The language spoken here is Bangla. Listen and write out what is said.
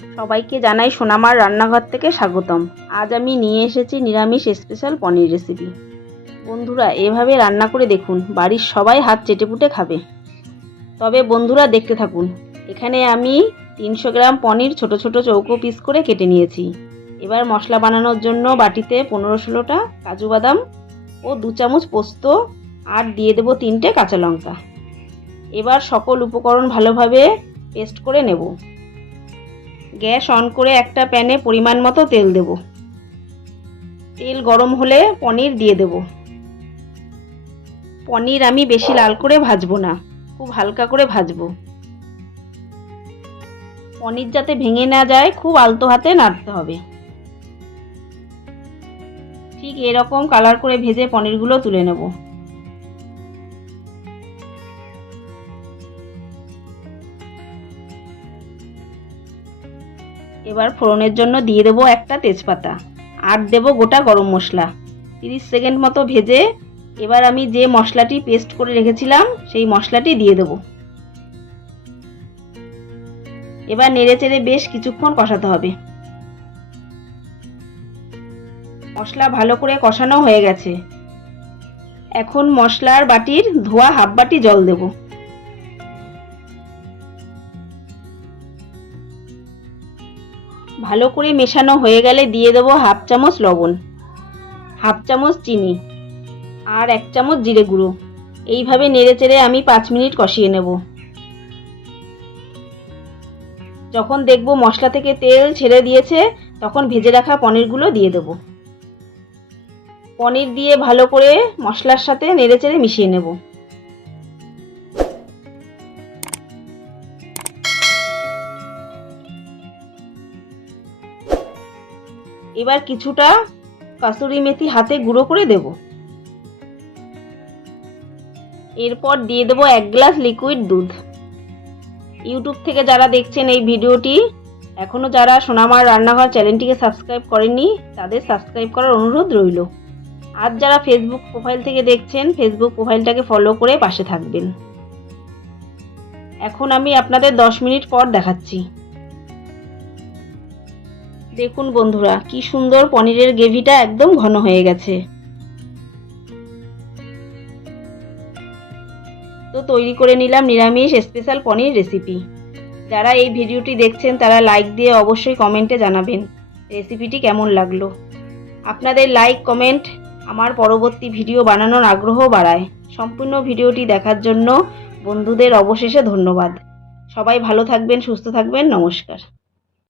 সবাইকে জানাই সোনামার রান্নাঘর থেকে স্বাগতম। আজ আমি নিয়ে এসেছি নিরামিষ স্পেশাল পনির রেসিপি। বন্ধুরা, এভাবে রান্না করে দেখুন, বাড়ির সবাই হাত চেটেপুটে খাবে। তবে বন্ধুরা দেখতে থাকুন। এখানে আমি 300 গ্রাম পনির ছোট ছোট চৌকো পিস করে কেটে নিয়েছি। এবার মশলা বানানোর জন্য বাটিতে 15-16টা কাজু বাদাম ও 2 চামচ পোস্ত আর দিয়ে দেবো 3টে কাঁচা লঙ্কা। এবার সকল উপকরণ ভালোভাবে পেস্ট করে নেব। গ্যাস অন করে একটা প্যানে পরিমাণ মতো তেল দেব। তেল গরম হলে পনির দিয়ে দেব। পনির আমি বেশি লাল করে ভাজবো না, খুব হালকা করে ভাজবো। পনির যাতে ভেঙে না যায় খুব আলতো হাতে নাড়তে হবে। ঠিক এরকম কালার করে ভেজে পনিরগুলো তুলে নেব। এবার ফোড়নের জন্য দিয়ে দেবো একটা তেজপাতা আর দেবো গোটা গরম মশলা। 30 সেকেন্ড মতো ভেজে এবার আমি যে মশলাটি পেস্ট করে রেখেছিলাম সেই মশলাটি দিয়ে দেব। এবার নেড়েচেড়ে বেশ কিছুক্ষণ কষাতে হবে। মশলা ভালো করে কষানো হয়ে গেছে। এখন মশলার বাটির ধোয়া হাফ বাটি জল দেব। ভালো করে মেশানো হয়ে গেলে দিয়ে দেবো হাফ চামচ লবণ, হাফ চামচ চিনি আর 1 চামচ জিরে গুঁড়ো। এইভাবে নেড়েচেড়ে আমি 5 মিনিট কষিয়ে নেব। যখন দেখব মশলা থেকে তেল ছেড়ে দিয়েছে তখন ভেজে রাখা পনিরগুলো দিয়ে দেব। পনির দিয়ে ভালো করে মশলার সাথে নেড়েচেড়ে মিশিয়ে নেব। এবার কিছুটা কাসুরি মেথি হাতে গুঁড়ো করে দেব। এরপর দিয়ে দেবো 1 গ্লাস লিকুইড দুধ। ইউটিউব থেকে যারা দেখছেন এই ভিডিওটি, এখনও যারা সোনামার রান্নাঘর চ্যানেলটিকে সাবস্ক্রাইব করেননি তাদের সাবস্ক্রাইব করার অনুরোধ রইল। আর যারা ফেসবুক প্রোফাইল থেকে দেখছেন ফেসবুক প্রোফাইলটাকে ফলো করে পাশে থাকবেন। এখন আমি আপনাদের 10 মিনিট পর দেখাচ্ছি। দেখুন বন্ধুরা, কি সুন্দর পনিরের গ্রেভিটা একদম ঘন হয়ে গেছে। তো তৈরি করে নিলাম নিরামিষ স্পেশাল পনির রেসিপি। যারা এই ভিডিওটি দেখছেন তারা লাইক দিয়ে অবশ্যই কমেন্টে জানাবেন রেসিপিটি কেমন লাগলো। আপনাদের লাইক কমেন্ট আমার পরবর্তী ভিডিও বানানোর আগ্রহ বাড়ায়। সম্পূর্ণ ভিডিওটি দেখার জন্য বন্ধুদের অবশেষে ধন্যবাদ। সবাই ভালো থাকবেন, সুস্থ থাকবেন। নমস্কার।